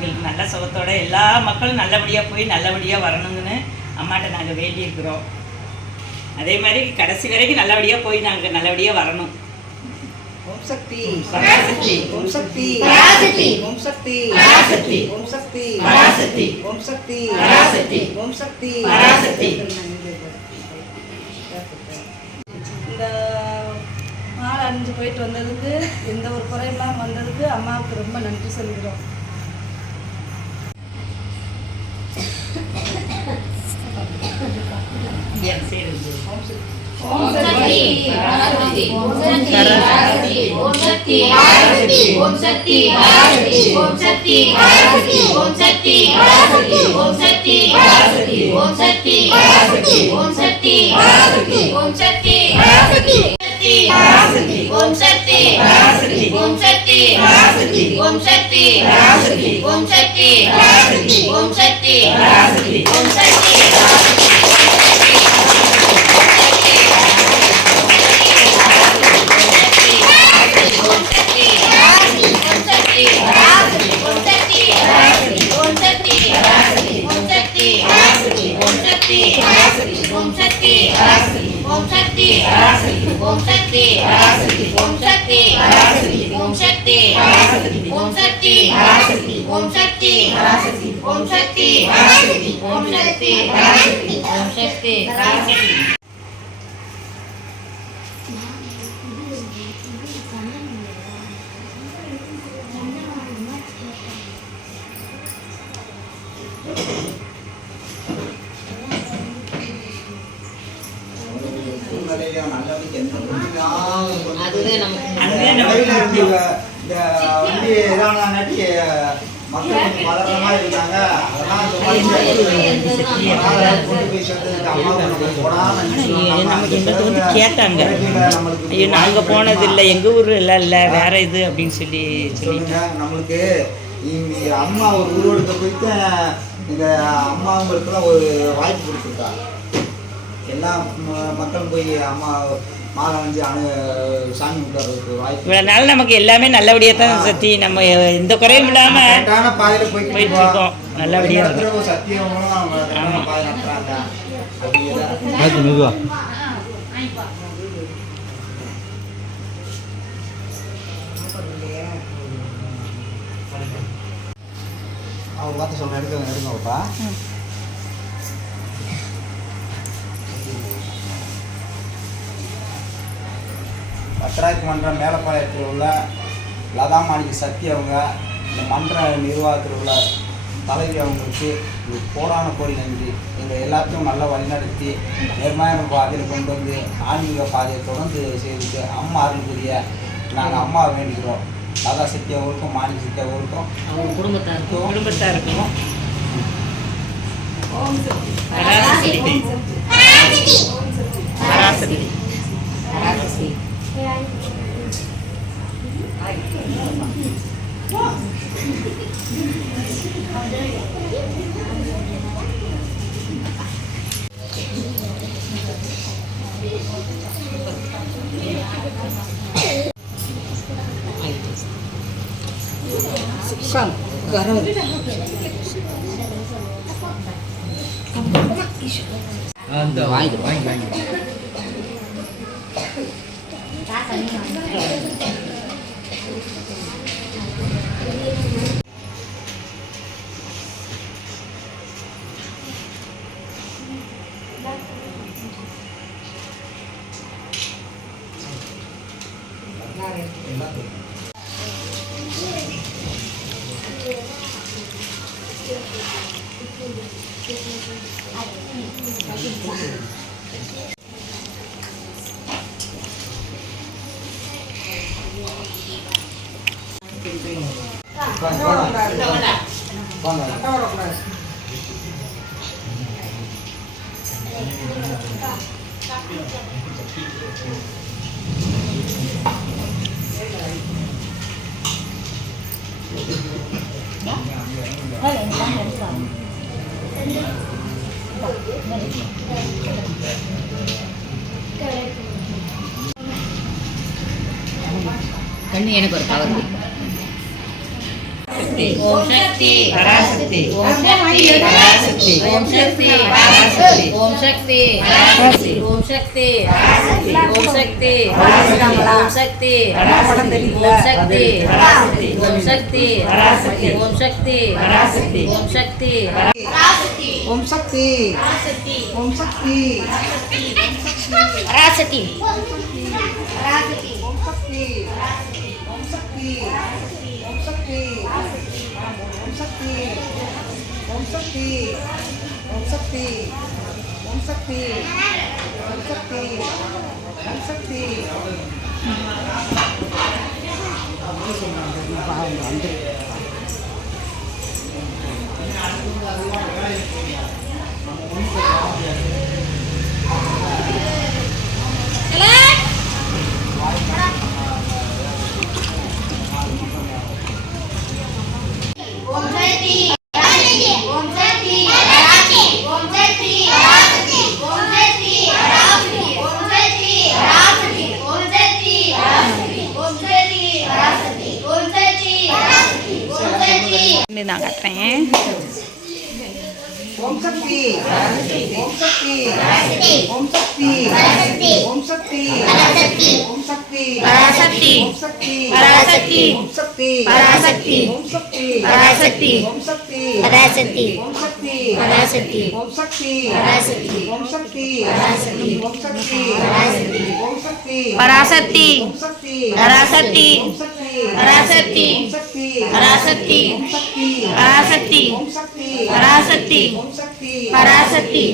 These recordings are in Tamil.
எங்களுக்கு நல்ல சுகத்தோட எல்லா மக்களும் நல்லபடியாக போய் நல்லபடியாக வரணுங்கன்னு அம்மாட்ட நாங்கள் வேண்டியிருக்கிறோம். அதே மாதிரி கடைசி வரைக்கும் நல்லபடியாக போய் நாங்கள் நல்லபடியாக வரணும். ஓம் சக்தி பராசக்தி ஓம் சக்தி பராசக்தி ஓம் சக்தி பராசக்தி ஓம் சக்தி பராசக்தி ஓம் சக்தி பராசக்தி ஓம் சக்தி பராசக்தி. இந்த மாலை அணிஞ்சு போயிட்டு வந்ததுக்கு எந்த ஒரு குறையில்லாமல் வந்ததுக்கு அம்மாவுக்கு ரொம்ப நன்றி சொல்லிக்கிறோம். என் சரி ஓம் சக்தி பராசக்தி ஓம் சக்தி பராசக்தி ஓம் சக்தி பராசக்தி ஓம் சக்தி பராசக்தி ஓம் சக்தி பராசக்தி ஓம் சக்தி பராசக்தி ஓம் சக்தி பராசக்தி ஓம் சக்தி பராசக்தி ஓம் சக்தி பராசக்தி ஓம் சக்தி பராசக்தி ஓம் சக்தி பராசக்தி ஓம் சக்தி பராசக்தி ஓம் சக்தி பராசக்தி ஓம் சக்தி பராசக்தி ஓம் சக்தி பராசக்தி ஓம் சக்தி Om Shakti, Om Shakti, Om Shakti, Om Shakti, Om Shakti, Om Shakti, Om Shakti, Om Shakti, Om Shakti, Om Shakti. சூழ்நிலையில நல்லவனுக்கு எந்த பிரச்சனையாவது அதுதான் நமக்கு அதுதான் கையில நமக்கு இருந்து இந்த வண்டி இதானாட்டி மக்கள் கொஞ்சம் பதறமா இருந்தாங்க. அதெல்லாம் அதனால கொண்டு போய் சேர்த்ததுக்கு அம்மாவுக்கு நம்ம போடாம நமக்கு எங்கள்கிட்ட வந்து கேட்டாங்க, ஐயோ நாங்கள் போனதில்லை, எங்கள் ஊர் எல்லாம் இல்லை வேற இது அப்படின்னு சொல்லி சொல்லுங்க. நம்மளுக்கு இங்க அம்மா ஒரு உருவெடுக்க போயிட்டு இந்த அம்மாவுங்களுக்குலாம் ஒரு வாய்ப்பு கொடுத்துருக்கா. எல்லா மக்களும் போய் அம்மா மாலை வந்து சாமி கும்பிட்றதுக்கு வாய்ப்பு. இவ்வளோ நாள் நமக்கு எல்லாமே நல்லபடியாக தான் சத்தி, நம்ம எந்த குறையும் இல்லாமல் கரெக்டான பாதையில் போயிட்டு இருக்கோம். நல்லபடியாக இருக்கும். ஒரு சத்தியங்களும் அவங்க கரெக்டான பாதை நடத்துறாங்க. அவங்க பார்த்து சொல்ற எடுங்கப்பா. பத்திராய்க்கு மன்றம் மேலப்பாளையத்தில் உள்ள லதாமாணிக்கு சக்தி அவங்க, இந்த மன்ற நிர்வாகத்தில் உள்ள தலைவி அவங்களுக்கு கோடான கோடி நன்றி. எங்கள் எல்லாத்தையும் நல்லா வழிநடத்தி நேர்மையான பாதையில் கொண்டு வந்து ஆன்மீக பாதையை தொடர்ந்து செய்துட்டு அம்மா அருள்புரிய நாங்கள் அம்மா வேண்டிக்கிறோம். லதா சக்தி அவங்களுக்கும் மாணிக்க சக்தி அவங்களுக்கும் அவங்க குடும்பத்தாருக்கும் குடும்பத்தாருக்கும் பராசக்தி பராசக்தி பராசக்தி சுக்கம் கரம் அந்த வாங்கி வாங்கி கண்ணு எனக்கு ஒரு கவர் சக்தி ஓம் சக்தி பராசக்தி ஓம் சக்தி பராசக்தி ஓம் சக்தி பராசக்தி ஓம் சக்தி பராசக்தி ஓம் சக்தி பராசக்தி ஓம் சக்தி பராசக்தி ஓம் சக்தி பராசக்தி ஓம் சக்தி பராசக்தி ஓம் சக்தி பராசக்தி ஓம் சக்தி பராசக்தி ஓம் சக்தி ஓம் சக்தி ஓம் சக்தி பராசக்தி ஓம் சக்தி ஓம் சக்தி ஓம் சக்தி ஓம் சக்தி ஓம் சக்தி ஓம் சக்தி ஓம் சக்தி ஓம் சக்தி ஓம் சக்தி ஓம் சக்தி ஓம் சக்தி ஓம் சக்தி ஓம் சக்தி ஓம் சக்தி ஓம் சக்தி ஓம் சக்தி ஓம் சக்தி ஓம் சக்தி ஓம் சக்தி நான் கட்டுறேன். ஓம் சக்தி ஓம் சக்தி ஓம் சக்தி ஓம் சக்தி ஓம் சக்தி பராசக்தி ஓம் சக்தி பராசக்தி ஓம் சக்தி பராசக்தி ஓம் சக்தி பராசக்தி ஓம் சக்தி பராசக்தி ஓம் சக்தி பராசக்தி ஓம் சக்தி பராசக்தி ஓம் சக்தி பராசக்தி ஓம் சக்தி ஓம் சக்தி பராசக்தி ஓம் சக்தி பராசக்தி ஓம் சக்தி பராசக்தி ஓம் சக்தி பராசக்தி ஓம் சக்தி பராசக்தி ஓம் சக்தி பராசக்தி ஓம் சக்தி பராசக்தி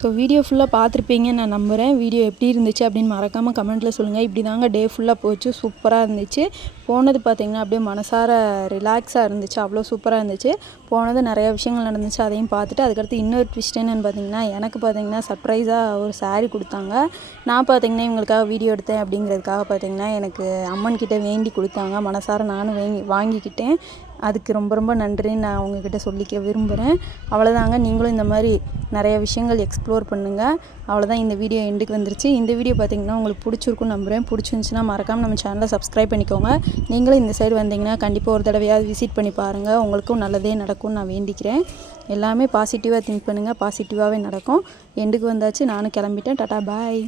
ஸோ வீடியோ ஃபுல்லாக பார்த்துருப்பீங்கன்னு நான் நம்புகிறேன். வீடியோ எப்படி இருந்துச்சு அப்படின்னு மறக்காமல் கமெண்ட்டில் சொல்லுங்கள். இப்படி தாங்க டே ஃபுல்லாக போச்சு. சூப்பராக இருந்துச்சு. போனது பார்த்திங்கன்னா அப்படியே மனசார ரிலாக்ஸாக இருந்துச்சு. அவ்வளோ சூப்பராக இருந்துச்சு. போனது நிறையா விஷயங்கள் நடந்துச்சு. அதையும் பார்த்துட்டு அதுக்கடுத்து இன்னொரு ட்விஸ்ட் என்னென்னு பார்த்தீங்கன்னா, எனக்கு பார்த்திங்கன்னா சர்ப்ரைஸாக ஒரு saree கொடுத்தாங்க. நான் பார்த்திங்கன்னா இவங்களுக்காக வீடியோ எடுத்தேன் அப்படிங்கிறதுக்காக பார்த்திங்கன்னா எனக்கு அம்மன் கிட்டே வேண்டி கொடுத்தாங்க. மனசார நானும் வாங்கிக்கிட்டேன். அதுக்கு ரொம்ப ரொம்ப நன்றின்னு நான் அவங்கக்கிட்ட சொல்லிக்க விரும்புகிறேன். அவ்வளோதாங்க. நீங்களும் இந்த மாதிரி நிறைய விஷயங்கள் எக்ஸ்ப்ளோர் பண்ணுங்கள். அவ்வளோதான், இந்த வீடியோ எண்டுக்கு வந்துருச்சு. இந்த வீடியோ பார்த்திங்கன்னா உங்களுக்கு பிடிச்சிருக்குன்னு நம்புகிறேன். பிடிச்சிருந்துச்சின்னா மறக்காமல் நம்ம சேனலை சப்ஸ்கிரைப் பண்ணிக்கோங்க. நீங்களும் இந்த சைடு வந்தீங்கன்னா கண்டிப்பாக ஒரு தடவையாவது விசிட் பண்ணி பாருங்கள். உங்களுக்கும் நல்லதே நடக்கும்னு நான் வேண்டிக்கிறேன். எல்லாமே பாசிட்டிவாக திங்க் பண்ணுங்கள். பாசிட்டிவாகவே நடக்கும். எண்டுக்கு வந்தாச்சு. நானும் கிளம்பிட்டேன். டாடா பாய்.